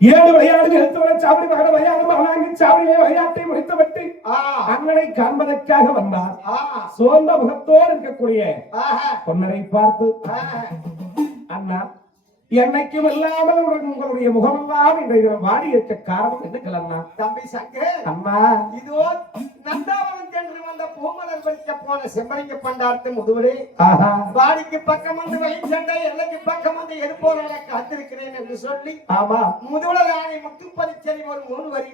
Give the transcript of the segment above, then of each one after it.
ஏழு விளையாடு எழுத்து வரை சாவடி மகன விளையாடு மகனாங்கி சாவடியை விளையாட்டை முடித்துவிட்டு அண்ணனை காண்பதற்காக வந்தார். சோர்ந்த முகத்தோடு இருக்கக்கூடிய பொன்னரை பார்த்து. அண்ணா என்னைக்கும் இல்லாமல் உங்கள் உங்களுடைய முகமெல்லாம் இன்றைய தினம் வாடி இருக்க காரணம் என்னங்கள் அண்ணா தம்பி சங்கு அண்ணா இதோ நந்தாவனம் சென்று வந்த பூமலர் பறிக்க போன செம்பரிங்க பண்டாரத்து முதுவரே. வாடிக்கு பக்கம் வந்து வயல் சண்டை எல்லைக்கு பக்கம் வந்து போராட காத்திருக்கிறேன் என்று சொல்லி ஆமா. முதுவல ராணி முத்துப்பரிச்சரி ஒரு மூணு வரி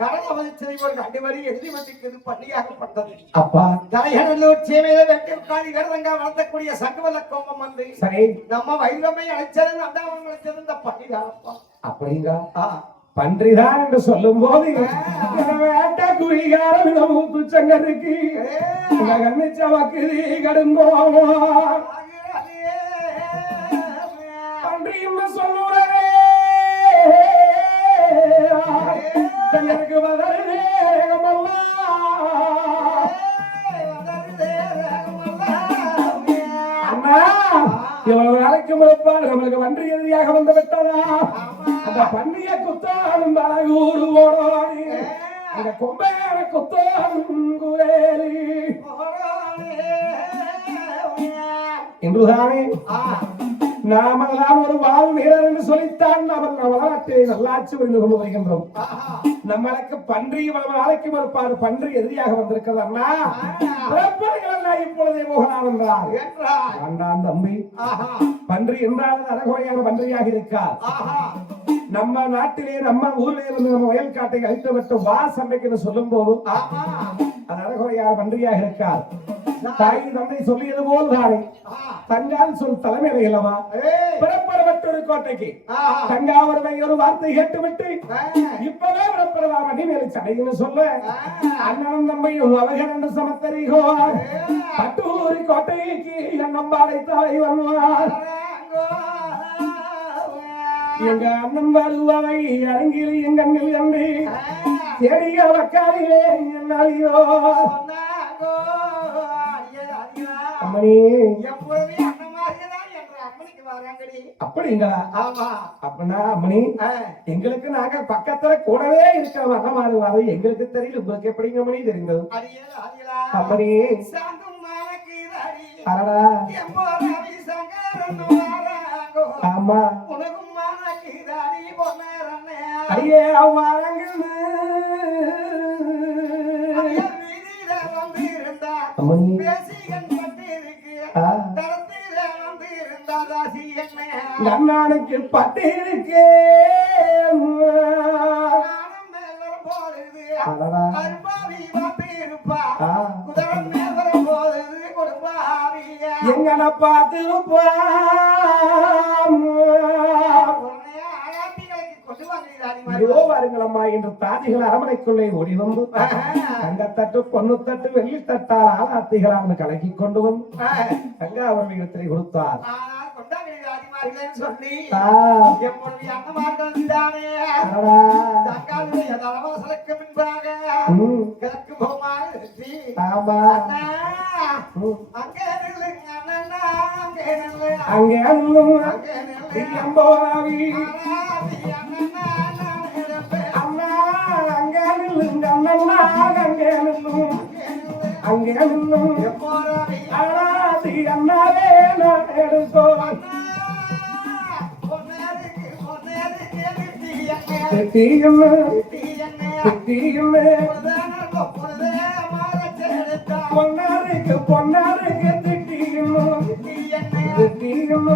கடல வரிச்சரி ஒரு ரெண்டு வரி எழுதி வந்திருக்கிறது பள்ளியாகப்பட்டது அப்பா. தலைகடலூர் சேவையில வெட்டி காடி கருதங்க வளர்த்தக்கூடிய சங்கவல கோபம் வந்து சரி. நம்ம வைரமை அழைச்சது நந்தாவனம் பன்றிதான் என்று சொல்லும் போது வேட்ட குறிகாரம் நமக்கு சங்கருக்கு கண்ணிச்ச வக்குதி பன்றியும் சொல்லுறே சங்கருக்கு வதரே இவ்வளவு நாளைக்கு முழுப்பாடு நம்மளுக்கு வன்றி இறுதியாக வந்து விட்டதா? அந்த பன்னிய குத்தாலும் அழகூடு ஓடோடி. அந்த கொம்பேற குத்தாலும் குரேலி என்றுதானே நாமெல்லாம் ஒரு வாழ் வீரர் என்று சொல்லித்தான் நாம் வரலாற்றை நல்லாட்சி புரிந்து கொண்டு வருகின்றோம். நம்மளுக்கு பன்றி இவ்வளவு நாளைக்கு மறுப்பாடு பன்றி எதிரியாக வந்திருக்கிறது அண்ணா. இப்பொழுதே போகலாம் என்றார். வேண்டாம் தம்பி. பன்றி என்றால் அழகுறையான பன்றியாக இருக்கார் நம்ம நாட்டிலே நம்ம ஊர்ல இருந்து நம்ம வயல் காட்டை அழித்து விட்டு வா சண்டைக்கு சொல்லும் போது அது அழகுறையான பன்றியாக இருக்கார் தாய் தந்தை சொல்லியது போல் தானே தங்கால் சொல் தலைமையில இல்லவா? பிறப்பரவட்டொரு கோட்டைக்கு. தங்காவரவை ஒரு வார்த்தை கேட்டுவிட்டு இப்பவே பிறப்பரவா மணி மேலே சடைன்னு சொல்ல அண்ணனும் தம்பியும் அவகர் என்று சமத்தரிகோ பட்டூரி கோட்டைக்கு எண்ணம்பாடை தாய் வருவார். எங்க அண்ணன் வருவாய் அரங்கில் எங்கண்ணில் கண்டு தேடிய வக்காரிலே அம்மணி எப்பொழுதே அந்த மாதிரிதான் என்ற அம்மனுக்கு வராங்கடி. அப்படிங்களா? ஆமா. அப்படின்னா அம்மணி ஆ, எங்களுக்கு நாங்க பக்கத்துல கூடவே இருக்கிற மகமாறுவாரு எங்களுக்கு தெரியல உங்களுக்கு எப்படிங்க மணி தெரிந்தது சங்கரன் வாராங்கோ. ஆமா. உனக்கும். அடியே வந்திருந்தா. மேல்வரும் பொழுது கொடுப்பாவியா. எங்கன மாதிரி. வருங்களம்மா என்று தாதிகள் அரமனைக்குள்ளே ஓடி வந்து தங்கத்தட்டு பொண்ணுத்தட்டு வெள்ளித்தட்டா ஆலாத்திகளான்னு கலக்கி கொண்டு வந்து. தங்க அவர்களிடத்திலே கொடுத்தார் கொண்டாடுகிறாரி மாதிரின்னு சொல்லி எம்முடைய அண்ணமார்கள் தானே அடடா. தங்களுடைய தலவாசலுக்கு முன்பாக கிழக்கு ம். அங்கே நில்லுங்க அங்கே நில்லு. அங்கே அங்கே ஆராதி அண்ணா, அங்கே நில்லுங்க அண்ணா அங்கே நில்லும் அங்கே நில்லு. அங்கே நில்லும் எப்போராவி அழாதி அண்ணாவே நான் எடுத்தோம் அண்ணா, பொன்னேருக்கு, பொன்னேருக்கு நிறுத்தி அண்ணே. திட்டியும்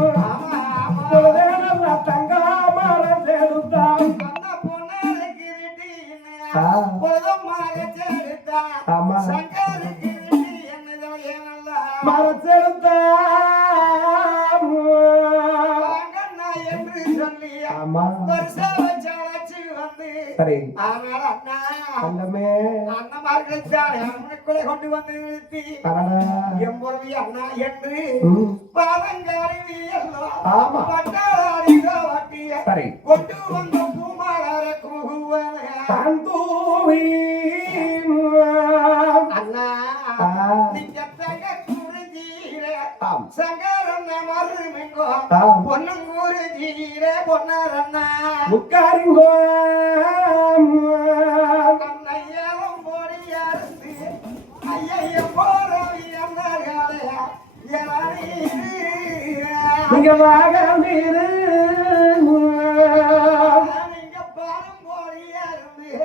அண்ணா தங்கமே அண்ணமார்கள் தானே அண்ணனுக்குள்ளே கொண்டு வந்து நிறுத்தி. எம்பொருவி அண்ணா என்று பாதங்காரி ஆமா. சரி. கொண்டு வந்த பூமாளர கூவன தான் தூவி அண்ணா. நீங்க தக குறிஞ்சீர ஆம். சங்கரன் மருமெங்கோ. ஆம். பொண்ணும் குறிஞ்சீர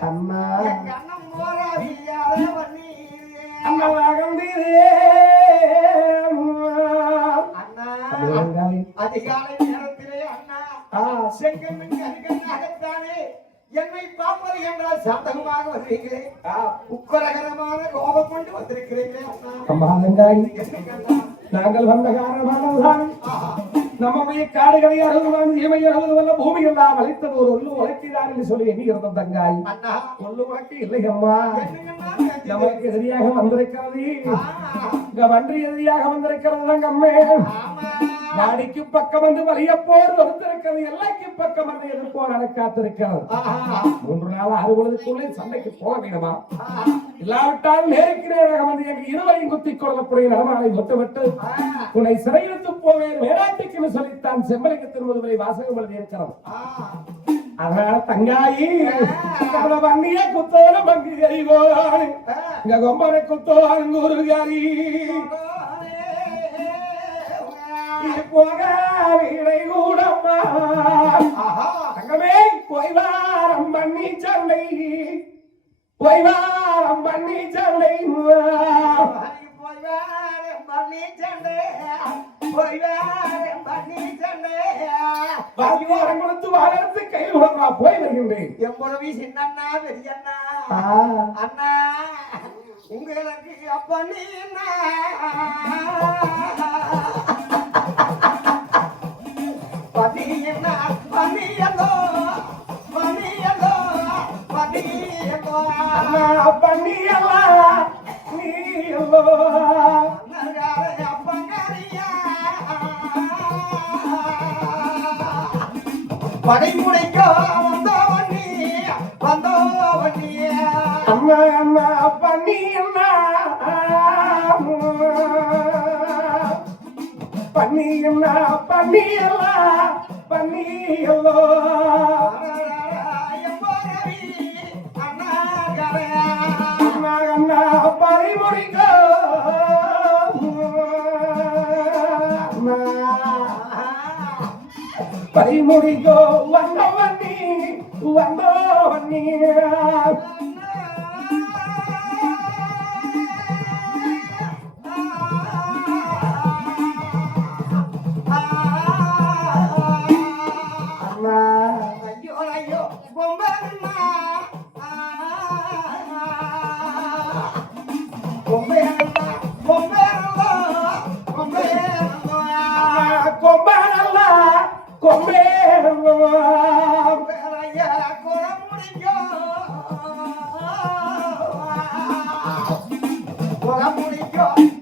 அண்ணா அண்ணா அதிகாலை நேரத்திலே அண்ணா ஆ செங்கண்ணுக்கு அருகனாகத்தானே என்னை பார்ப்பது என்றால் சாதகமாக வருவீங்களே உக்கரகரமான கோபம் கொண்டு வந்திருக்கிறீங்களே அண்ணா அம்மா? நாங்கள் வந்த காரணமானதுதான் இமை அறுபது வல்ல பூமி எல்லாம் அழைத்தது ஒரு ஒல்லு உழைக்கிறார் என்று சொல்லி எண்ணி இருந்த தங்காய் ஒல்லு உழைக்க இல்லை அம்மா. என்னங்க அண்ணா பேசுறீங்க? நமக்கு எதிரியாக வந்திருக்கிறது. இங்க வன்றி எதிரியாக வந்திருக்கிறது தாங்க அம்மே ஆமா. வாடிக்கு பக்கம் வந்து வலிய போர் வந்திருக்கிறது எல்லைக்கு பக்கம் வந்து எதிர்ப்போர் அதை காத்திருக்கிறது. மூன்று நாள் அறுபதுக்குள்ளே சண்டைக்கு போக வேண்டுமா. இல்லாவிட்டால் நேருக்கு நேராக வந்து எங்கள் இருவரையும் குத்தி கொள்ளக்கூடிய நடமாலை ஆ, உன்னை சிறையிழுத்து போவேன் மேலாட்டுக்குன்னு சொல்லித்தான் செம்பலிக்கு திருமுதுவரை வாசகம் எழுதி இருக்கிறது. அதனால தங்காயி வண்டிய குத்தோட பங்கு ஆ. இங்க கொம்பரை குத்தோ அங்கூரு காரி போக வீடை கூடம்மா. தங்கமே போய் வாரம் பண்ணி சண்டை. போய் வாரம் பண்ணி சண்டை. போய் வாரேன் பண்ணி சண்டை. போய் வாரேன் பண்ணி சண்டை. வாங்கி வாரம் கொடுத்து வாரத்து கையில் உடம்பா போய் வருகின்றேன். எவ்வளவு சின்னண்ணா பெரியண்ணா. ஆ, அண்ணா உங்களுக்கு அப்ப நீ பதியண்ணா பதியலோ பதியலோ பதியலோ அண்ணா பண்ணி எல்லாம் நீ எல்லோ அண்ணகார அப்பங்காரியா படைமுடைக்கோ பண்ணி அண்ணா பண்ணி எல்லாம் பண்ணி எல்லோ அண்ணா அண்ணா பறிமுடிக்கோ அண்ணா பறிமுடிக்கோ அண்ணா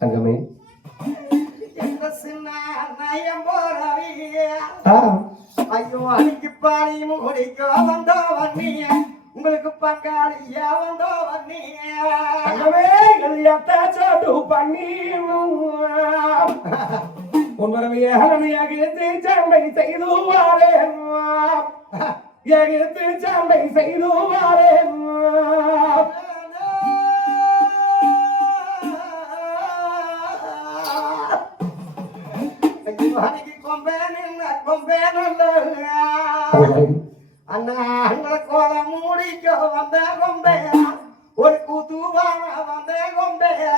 தங்கமே. ஆ, ஐயோ அன்னைக்கு பாரியும் குடிக்க வந்தோ வன்னிய உங்களுக்கு பங்காளியா வந்தோ சாட்டு பண்ணி செய்து வாரேன் எகிழ்த்து சண்டை செய்து வாரேன் அண்ணா அண்ண கோலம் மூடிக்க வந்த கொம்பே ஒரு கூத்துவான வந்த கொம்பையா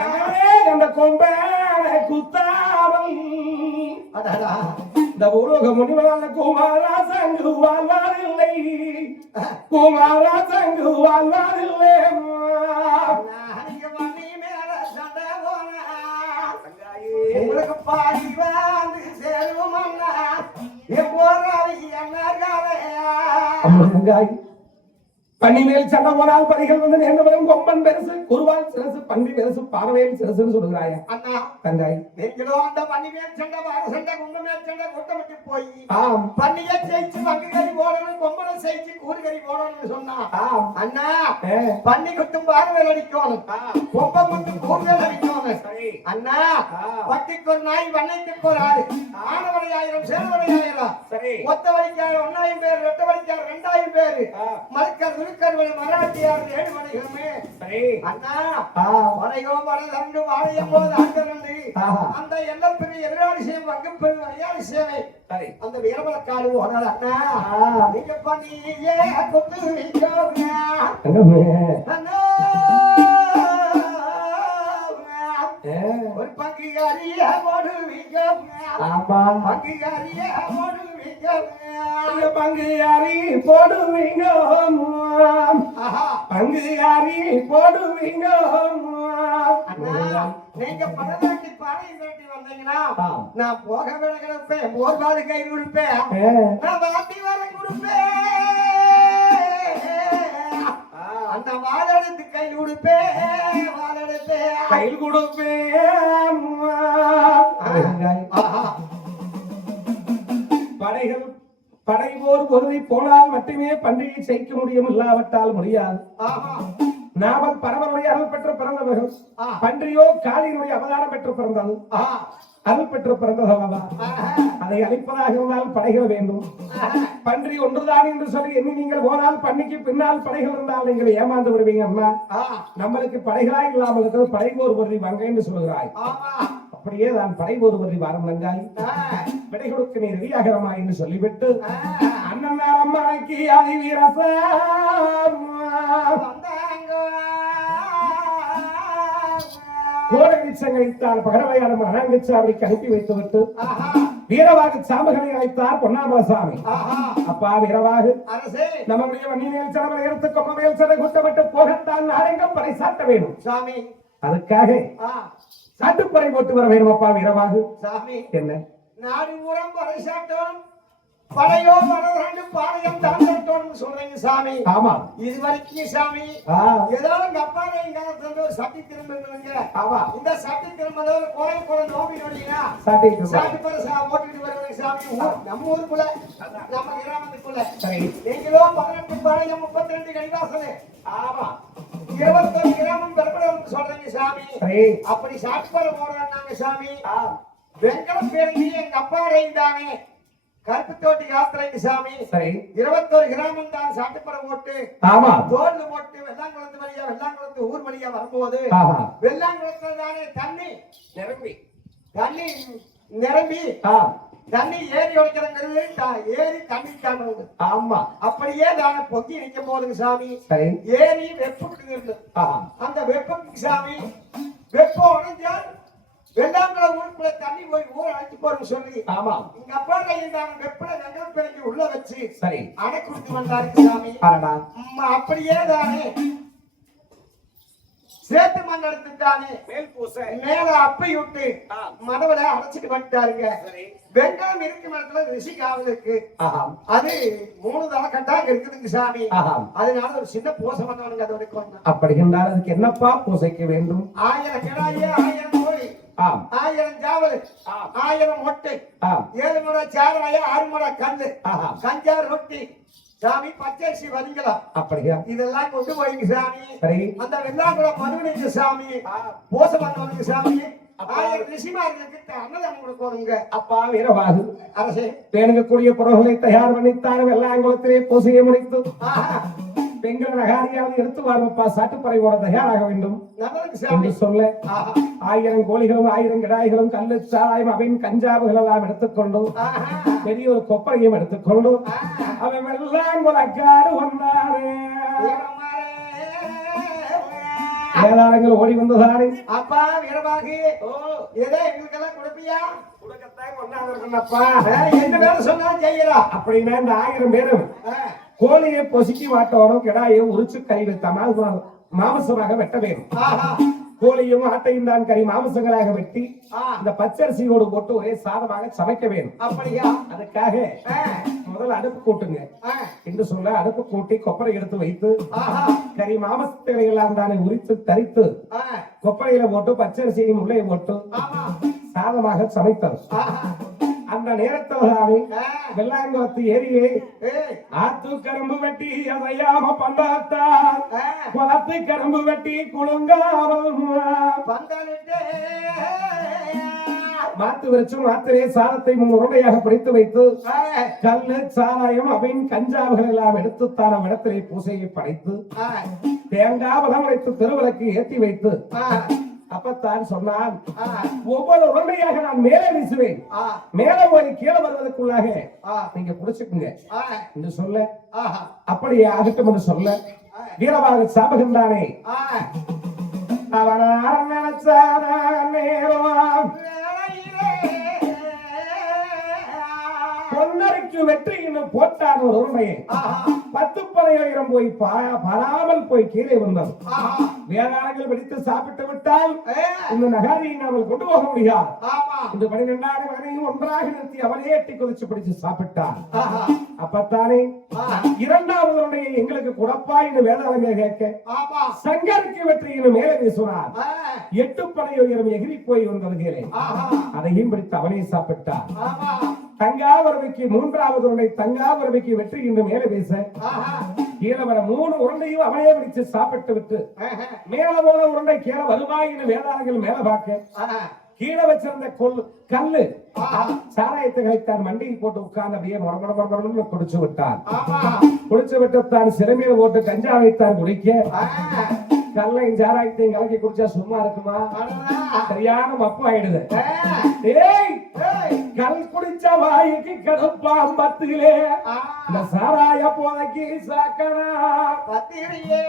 தங்கமே அந்த கொம்பேன குத்தாமல் அடடா இந்த உலக முனிவரான குமாரா சங்கு வாழ்வாரில்லை குமாரா சங்கு வாழ்வாரில்லை நாளைக்கு உங்களுக்கு பாடி வந்து சேரும் அண்ணா பன்னிமேல் சண்டை போனால் பணிகள் வந்து நேர்ந்தவரும் கொம்பன் பெருசு குருவால் சிரசு பன்றி பெருசு பாரவேல் சிரசுன்னு சொல்லுகிறாயா. அண்ணா தங்காய். நீங்களும் அந்த பண்ணி மேல் சண்டை வார சண்டை கும்ப மேல் சண்டை கூட்டமிட்டு போய் பண்ணிய ஜெயிச்சு பங்கு கறி போடணும் கொம்பனை ஜெயிச்சு கூறு கறி போடணும்னு சொன்னா அண்ணா பண்ணி குத்தும் பார்வையில் அடிக்கணும் கொம்பம் குத்தும் கூறுகள் அடிக்கணும். அண்ணா. பட்டிக்கு ஒரு நாய் வண்ணைக்கு ஒரு ஆறு ஆனவரை ஆயிரம் சேனவரை ஆயிரம் ஒத்த வழிக்கார ஒன்னாயிரம் பேர் ரெட்ட வழிக்கார ரெண்டாயிரம் பேரு. மறுக்கர் விழுக்கர் மராட்டியார் ஏழு மணிகளுமே அண்ணா வரையோ வரை தண்டு வாழையும் போது ஆஹா. அந்த எல்லாம் பெரிய எதிராளி சேவை அங்கும் பெரிய விளையாடி சேவை அந்த வீரமலக்காடு அண்ணா. நீங்க பண்ணி ஏ கொத்து வைக்கோங்க தங்கமே அண்ணா ஏ, ஒரு பங்குகாரிய போடுவீங்க ஆமா பங்குகாரிய போடுவீங்க நீங்க பணதாக்கி பானை தாண்டி வந்தீங்கன்னா. நான் போக விட கிடப்பேன் கை கொடுப்பேன். நான் வாட்டி வர கொடுப்பேன். அந்த வாழெடுத்து கை கொடுப்பேன் வாழெடுப்பேன் கையில் கொடுப்பேன் ஆஹா படைகள் படை போர் பொருதி போனால் மட்டுமே பண்டிகை செய்ய முடியும் இல்லாவிட்டால் முடியாது. ஆஹா. நாமல் பரவனுடைய அருள் பெற்று பிறந்தவர்கள். பன்றியோ காளியினுடைய அவதாரம் பெற்று பிறந்தது அருள் பெற்று பிறந்ததல்லவா ஆஹா. அதை அழிப்பதாக இருந்தால் படைகள் வேண்டும். பன்றி ஒன்றுதான் என்று சொல்லி எண்ணி நீங்கள் போனால் பன்னிக்கு பின்னால் படைகள் இருந்தால் நீங்கள் ஏமாந்து விடுவீங்க அம்மா. நம்மளுக்கு படைகளாய் இல்லாமல் இருக்கிறது படை போர் பொருதி வாங்க என்று சொல்கிறாய். அப்படியே நான் படை போர் பொருதி வாரம் நங்காய் கொடுக்க நீ ரெடியாகிறமா என்று சொல்லிவிட்டு அண்ணன் அம்மாக்கு அதி கோடை வீச்சங்களைத்தால் பகரவையாளம் அனாங்கச்சாமிக்கு அனுப்பி வைத்துவிட்டு ஆஹா. வீரவாக சாமகளை அழைத்தார் பொன்னாமலசாமி ஆஹா. அப்பா வீரவாகு. அரசே. நம்முடைய வன்னிமேல் சடவை எடுத்து கொம்மவேல் சடை குத்தமிட்டு போகத்தான் நாடெங்கும் படை சாட்ட வேணும் சாமி. அதுக்காக ஆ. சாட்டுப்படை போட்டு வர வேணும் அப்பா வீரவாகு. சாமி. என்ன? நாடு ஊரம் பறைசாட்டோம் படையோ வளர்ந்து பாளையம் தாண்டோம்னு சொல்றீங்க சாமி. ஆமா. இது வரைக்கும் சாமி ஆ, ஏதோ எங்க அப்பா எங்க சட்டி திரும்புங்க ஆமா. இந்த சட்டி திரும்பதோ ஒரு கோயில் கூட நோம்பி இருக்கோம். சாட்டி போற சா ஓட்டிட்டு வருவாங்க சாமி. நம்ம ஊருக்குள்ள நம்ம கிராமத்துக்குள்ள. சரி. நீங்களோ பதினெட்டு பாளையம் முப்பத்தி ரெண்டு கைலாசனு ஆமா. இருபத்தொரு கிராமம் பெறப்படும் சொல்றீங்க சாமி. அப்படி சாட்டி போற போறாங்க சாமி. ஆ, வெங்கலம் பேருந்து எங்க அப்பா தானே கருப்பு தோட்டி யாத்திரைக்கு சாமி. சரி. இருபத்தொரு கிராமம் தான் சாட்டுப்படம் போட்டு ஆமா. தோல்ல போட்டு வெள்ளாங்குளத்து வழியா வெள்ளாங்குளத்து ஊர் வழியா வரும்போது வெள்ளாங்குளத்துல தானே தண்ணி நிரம்பி. தண்ணி நிரம்பி தண்ணி ஏரி உடைக்கிறங்கிறது ஏரி தண்ணி தானது ஆமா. அப்படியே தானே பொங்கி நிற்கும் போதுங்க சாமி. சரி. ஏரி வெப்புக்கு இருக்கு ஆஹா. அந்த வெப்பத்துக்கு சாமி வெப்பம் உடைஞ்சால் வெள்ளாங்குளம் ஊருக்குள்ள தண்ணி போய் ஊர் அழைச்சு போறோம்னு சொல்லி. ஆமா. எங்க அப்பா கையில் தான் வெப்பல வெங்காயம் பிறகு உள்ள வச்சு சரி. அடை கொடுத்து வந்தாரு சாமி. அம்மா அப்படியே தானே. சேத்து மண் எடுத்துட்டானே மேல் பூசை. மேல அப்பை விட்டு ஆ. மதவல அடைச்சிட்டு வந்துட்டாருங்க. சரி. வெங்காயம் இருக்கும் இடத்துல ரிஷி காவல் இருக்கு. அது மூணு தலை கட்டாங்க இருக்குதுங்க சாமி. அதனால ஒரு சின்ன பூசை பண்ணவனுங்க அது வரைக்கும் வந்தான். அப்படி என்றால் அதுக்கு என்னப்பா பூசைக்க வேண்டும்? ஆயிரம் கிடாயே ஆயிரம் கோழி ஆயிரம் ஜாவல் ஆயிரம் மொட்டை ஏழு முறை சாராய ஆறு முறை ஆஹா. கஞ்சா ரொட்டி. சாமி பச்சரிசி வதிக்கலாம் அப்படியா? இதெல்லாம் கொண்டு போயிங்க சாமி. சரி. அந்த வெள்ளாங்குளம் மருவனுக்கு சாமி போச பண்ணவனுக்கு சாமி ஆயிரம் ரிஷிமார்களுக்கு அன்னதானம் கொடுக்கணுங்க. அப்பா வீரவாகு. அரசே. பேணுகக்கூடிய புறவுகளை தயார் பண்ணித்தான் வெள்ளாங்குளத்திலே பூசையை முடித்து. பெண்கள் நகாரியாவது எடுத்து வாருப்பா சாட்டுப்பறையோட தயாராக வேண்டும் என்று சொல்ல. ஆயிரம் கோழிகளும் ஆயிரம் கிடாய்களும் கல்லு சாராயம் அவையின் கஞ்சாவுகள் எல்லாம் எடுத்துக்கொண்டு பெரிய ஒரு கொப்பரையும் எடுத்துக்கொண்டு அவன் வெள்ளாங்குளக்காடு வந்தாரு. வீரமாரே. வேதாளங்கள் ஓடி வந்ததானே அப்பா வீரபாகு ஏதோ எங்களுக்கெல்லாம் கொடுப்பியா? உலகத்தான் கொண்டாந்து இருக்கணும்ப்பா என்ன வேலை சொன்னாலும் செய்யறா அப்படின்னா இந்த ஆயிரம் பேரும் கோழியை பொசுக்கி மாட்டோனும் கிடாயை உரிச்சு கறி வைத்தாம மாமசமாக வெட்ட வேணும் கோழியும் ஆட்டையும் தான் கறி மாமசங்களாக வெட்டி அந்த பச்சரிசியோடு போட்டு ஒரே சாதமாக சமைக்க வேணும் அப்படியா? அதுக்காக முதல்ல அடுப்பு கூட்டுங்க. என்று சொல்ல அடுப்பு கூட்டி கொப்பரை எடுத்து வைத்து கறி மாமசத்தை எல்லாம் தானே உரித்து தரித்து கொப்பரையில போட்டு பச்சரிசியையும் உள்ளே போட்டு சாதமாக சமைத்தது ஆஹா, அந்த ஆ, வெள்ளாங்குளத்து ஏரியே ஆத்து கரும்பு வெட்டி அதையாம பண்ணாத்தான் குளத்து கரும்பு வெட்டி குழுங்காமல் மாத்து வச்சு மாத்திரை சாதத்தை உருண்டையாக பிடித்து வைத்து கல்லு சாராயம் அவையின் கஞ்சாவுகள் எல்லாம் எடுத்து தான இடத்திலே பூசையை படைத்து தேங்காய் பலம் வைத்து திருவிளக்கு ஏற்றி வைத்து அப்பத்தான் சொன்னான். ஒவ்வொரு உருண்டையாக நான் மேலே வீசுவேன். மேலே போய் கீழே வருவதற்குள்ளாக நீங்க புடிச்சுக்குங்க. ஆ, என்று சொல்ல அப்படியே ஆகட்டும் என்று சொல்ல வீரபாக சாபகின்றானே. அவனார நினைச்சான நேரம் பொன்னரைக்கு வெற்றின்னு போட்டான் ஒரு உண்மையை பத்து பனையாயிரம் போய் பராமல் போய் கீழே வந்தது வேதாளங்கள் வெடித்து சாப்பிட்டு விட்டால் இந்த நகாரியை நாமல் கொண்டு போக முடியாது. இந்த பனிரெண்டாயிரம் மகனையும் ஒன்றாக நிறுத்தி அவனே எட்டி குதிச்சு பிடிச்சு சாப்பிட்டான். ஆஹா, அப்பத்தானே இரண்டாவது எங்களுக்கு குடப்பா என்று வேதாளங்கள் கேட்க சங்கருக்கு வெற்றியின் மேலே வீசுவார் எட்டு படை உயரம் எகிரி போய் வந்தது கீழே. அதையும் பிடித்து அவனே சாப்பிட்டான். ஆமா, தங்காவரவைக்கு மூன்றாவது உருண்டை தங்காவரவைக்கு வெற்றி என்று மேலே ஆஹா, கீழே வர மூணு உருண்டையும் அவனே பிடிச்சு சாப்பிட்டு விட்டு. மேல போன உருண்டை கீழே வருமா என்று வேதாளங்கள் மேல பார்க்க. கீழே வச்சிருந்த கொல் கல்லு. சாராயத்தை கழித்தான் மண்டியில் போட்டு உட்கார்ந்து அப்படியே மொட மொட மொட மொடன்னு குடிச்சு விட்டான். குடிச்சு விட்டு தான் சிறுமியில் போட்டு கஞ்சா வைத்தான் குடிக்க. கல்லையும் சாராயத்தையும் கலக்கி குடிச்சா சும்மா இருக்குமா? சரியான மப்பு ஆயிடுது. ஏய், கல் குடிச்ச வாய்க்கு கடுப்பாம் பத்திலே. ஆ, இந்த சாராய போதைக்கு சாக்கடா. பத்திரியே,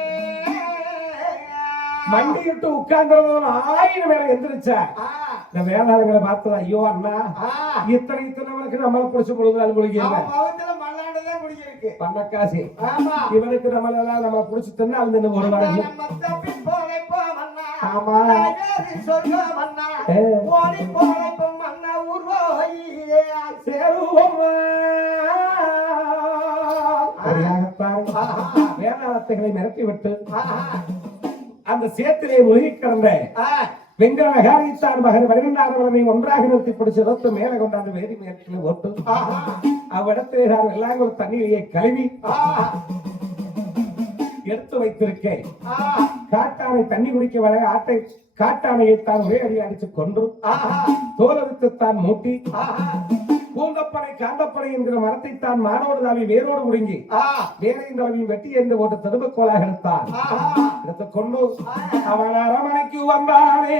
மண்டிட்டு உட்கார்ந்து ஆயிரம் மேல எந்திரிச்சா. ஆ, இந்த வேதாளங்களை பார்த்தது ஐயோ அண்ணா இத்தனை இத்தனைவனுக்கு நம்மள புடிச்சு முகத்துல மல்லாண்டுதான் குடியிருக்கு. பண்ணக்காசி. ஆமா, இவனுக்கு நம்மளெல்லாம் நம்ம புடிச்சு தின்னா இன்னும் ஒரு அண்ணா. ஆமா. சேருவோமா சரியாகத்தான் ஆஹா, வேதாளத்தைகளை மிரட்டி விட்டு ஆஹா, அந்த சேத்திலே முழுகி கிடந்த ஆ, வெங்கல நகாரித்தான் மகன் பதினெண்டாயிரவனை ஒன்றாக நிறுத்தி பிடிச்சு இழுத்து மேலே கொண்டாந்து வேதி மேற்கில் ஓட்டு. ஆஹா, அவ்விடத்திலே நான் எல்லாம் ஒரு தண்ணீரையே கழுவி எடுத்து வைத்திருக்கேன். காட்டானை தண்ணி குடிக்க வர ஆட்டை காட்டானையை தான் ஒரே அடி அடித்து கொன்று. தோலவித்து தான் மூட்டி. ஆஹா, பூந்தப்பனை காந்தப்பனை என்கிற மரத்தை தான் மானோடு தாவி வேரோடு முடுங்கி வேரையும் தளவையும் வெட்டி எறிந்து போட்டு திரும்பக்கோலாக எடுத்தான். ஆஹா, எடுத்துக் கொண்டு அவன் அரமனைக்கு வந்தானே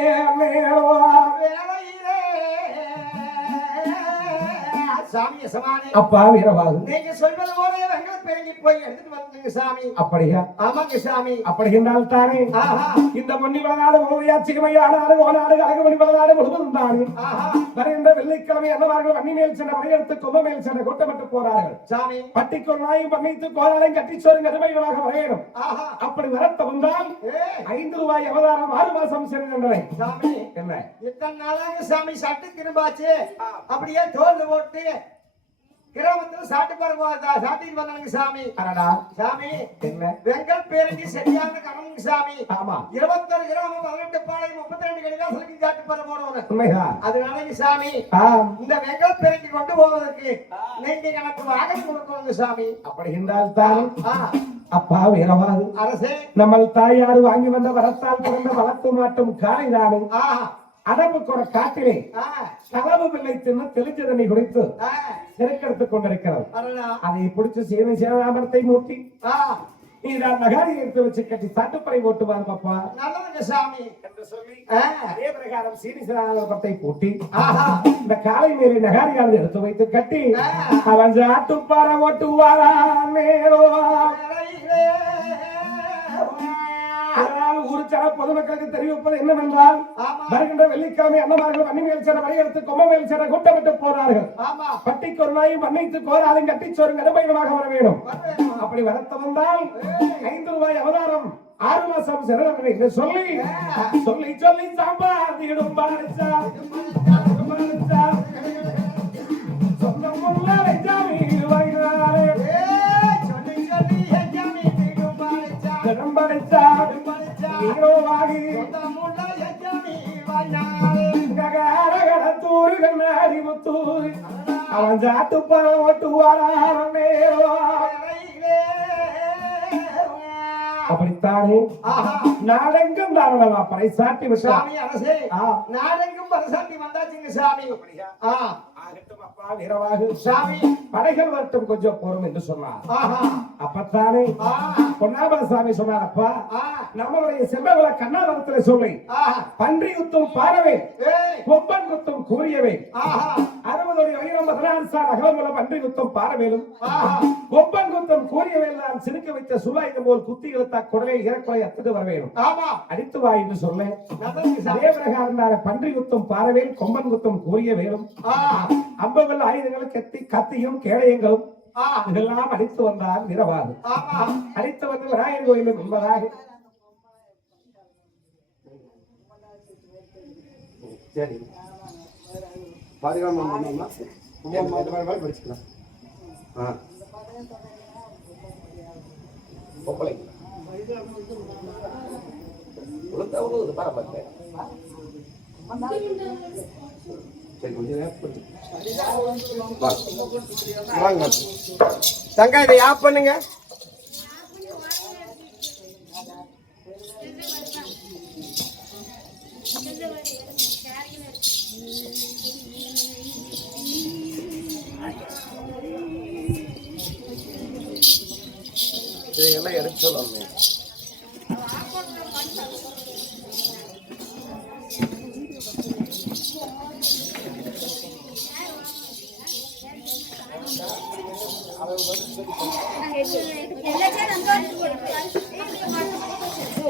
சாமிய சமானே அப்பா வீரவாகு நீங்க சொல்வது போல வெங்கல பெருங்கி போய் எடுத்துட்டு வந்தீங்க சாமி. அப்படியா? ஆமாங்க சாமி. அப்படி என்றால் தானே. ஆஹா. இந்த மண்ணி வளநாடு முழுமையா சிறுமையானாடு ஓநாடு அழகுமணி வளநாடு முழுவதும் தானே ஆஹா. வருகின்ற வெள்ளிக்கிழமை அன்னவார்கள் வன்னி மேல் சென்ற படையெடுத்து கும்ப மேல் சென்ற கொட்டமிட்டு போறார்கள். சாமி. பட்டிக்கு நாயும் பண்ணைத்து கோலாலையும் கட்டிச்சோறு கருமைகளாக வரையணும். ஆஹா. அப்படி வரத்த வந்தால் ஐந்து ரூபாய் அவதாரம் ஆறு மாசம் தண்டனை சாமி. என்ன? இத்தனை நாளாக சாமி சட்டு திரும்பாச்சு. அப்படியே தோல் போட்டு கிராமத்துல சாட்டு பரவாதா சாட்டிட்டு வந்தாங்க சாமி. அடடா. சாமி என்ன? வெங்கல் பேரண்டி சரியான கணமுங்க சாமி. ஆமா. இருபத்தொரு கிராமம் பதினெட்டு பாளை முப்பத்தி ரெண்டு கடிதாசலுக்கு சாட்டு பர போறவங்க உண்மைதான் அதனால சாமி இந்த வெங்கல் பெருக்கி கொண்டு போவதற்கு நீங்க எனக்கு வாகனம் கொடுக்கணும் சாமி. அப்படி என்றால் தான் அப்பா வீரவாகு அரசே. நம்ம தாயார் வாங்கி வந்த வரத்தால் பிறந்த வளர்த்து மாட்டும் காலை தானே ஆ, அடம்புக்கு ஒரு காட்டிலே தளவு பிள்ளை தின்னு தெளிஞ்ச தண்ணி குடித்து ஆ, சிறைக்கெடுத்துக் கொண்டிருக்கிறது. அதை பிடிச்சு சீன சேனாமரத்தை மூட்டி நீதான் நகாரி எடுத்து வச்சு கட்டி சட்டுப்பறை ஓட்டுவார் பாப்பா. நல்லதுங்க சாமி. என்று சொல்லி அதே பிரகாரம் சீனி சேனாமரத்தை பூட்டி ஆஹா, இந்த காலை மேலே நகாரியானது எடுத்து வைத்து கட்டி. அவன் சாட்டுப்பார ஓட்டுவாரா நேரோ. வேலையிலே. அதனால் ஊரு சன பொதுமக்களுக்கு தெரிவிப்பது என்னவென்றால் வருகின்ற வெள்ளிக்கிழமை அன்னமார்கள் வன்னிமேல் சேர வழியெடுத்து கொம்மமேல் சேர கூட்டமிட்டு போறார்கள் ஆமா பட்டிக்கு ஒரு நாயும் மன்னித்து கோராலும் கட்டிச்சோறும் கடுமையுமாக வர வேண்டும். அப்படி வரத்த வந்தால் ஐந்து ரூபாய் அவதாரம் ஆறு மாசம் என்று சொல்லி சொல்லி சொல்லி சாம்பாதிடும் பாரிச்சா. பாரிச்சா. அவன் சாட்டு பணம் ஓட்டு வாராரம் நேரம் வேளையிலே. அப்படித்தானே. நாடெங்கும் தாரணமா பறைசாட்டி விட்டார் சாமி அரசே. நாடெங்கும் பரசாட்டி வந்தாச்சுங்க சாமி வீரவாகு சாமி படைகள் வரட்டும் கொஞ்சம் போரும் என்று சொன்னார். அப்பத்தானே ஆ. பொன்னாபர சாமி சொன்னாரப்பா. நம்மளுடைய செம்பகுல கண்ணாதரத்துல சொல்லி. பன்றி குத்தும் பாரவே. கொம்பன் குத்தும் கூறியவே ஆஹா. சார் அகலமுள்ள பன்றி குத்தும் பாரவேலும். ஆஹா. கொம்பன் குத்தும் கூறியவேல் நான் சிறுக்க வைத்த சுலாயுதம் போல் குத்தி இழுத்தா குடலை இறக்குறை அத்துட்டு வர வேணும் ஆமா. அடித்து வா என்று சொல்ல. அதே பிரகாரம் பன்றி குத்தும் பாரவேல் கொம்பன் குத்தும் கூறிய வேலும் ஆஹா. அம்புகள் ஆயுதங்களும் கத்தி கத்தியும் கேடயங்களும் ஆஹா. இதெல்லாம் அடித்து வந்தார் ஆமா அடித்து வந்து விநாயகர் கோயிலும் என்பதாக சரி. உமா இந்த மாதிரி படிச்சுக்கலாம் ஆ ஒப்பளைங்க. உளுந்தா உழுவுது, பார்த்து சரி கொஞ்சம் வாங்க இதை ஆஃப் பண்ணுங்க 吃了没有？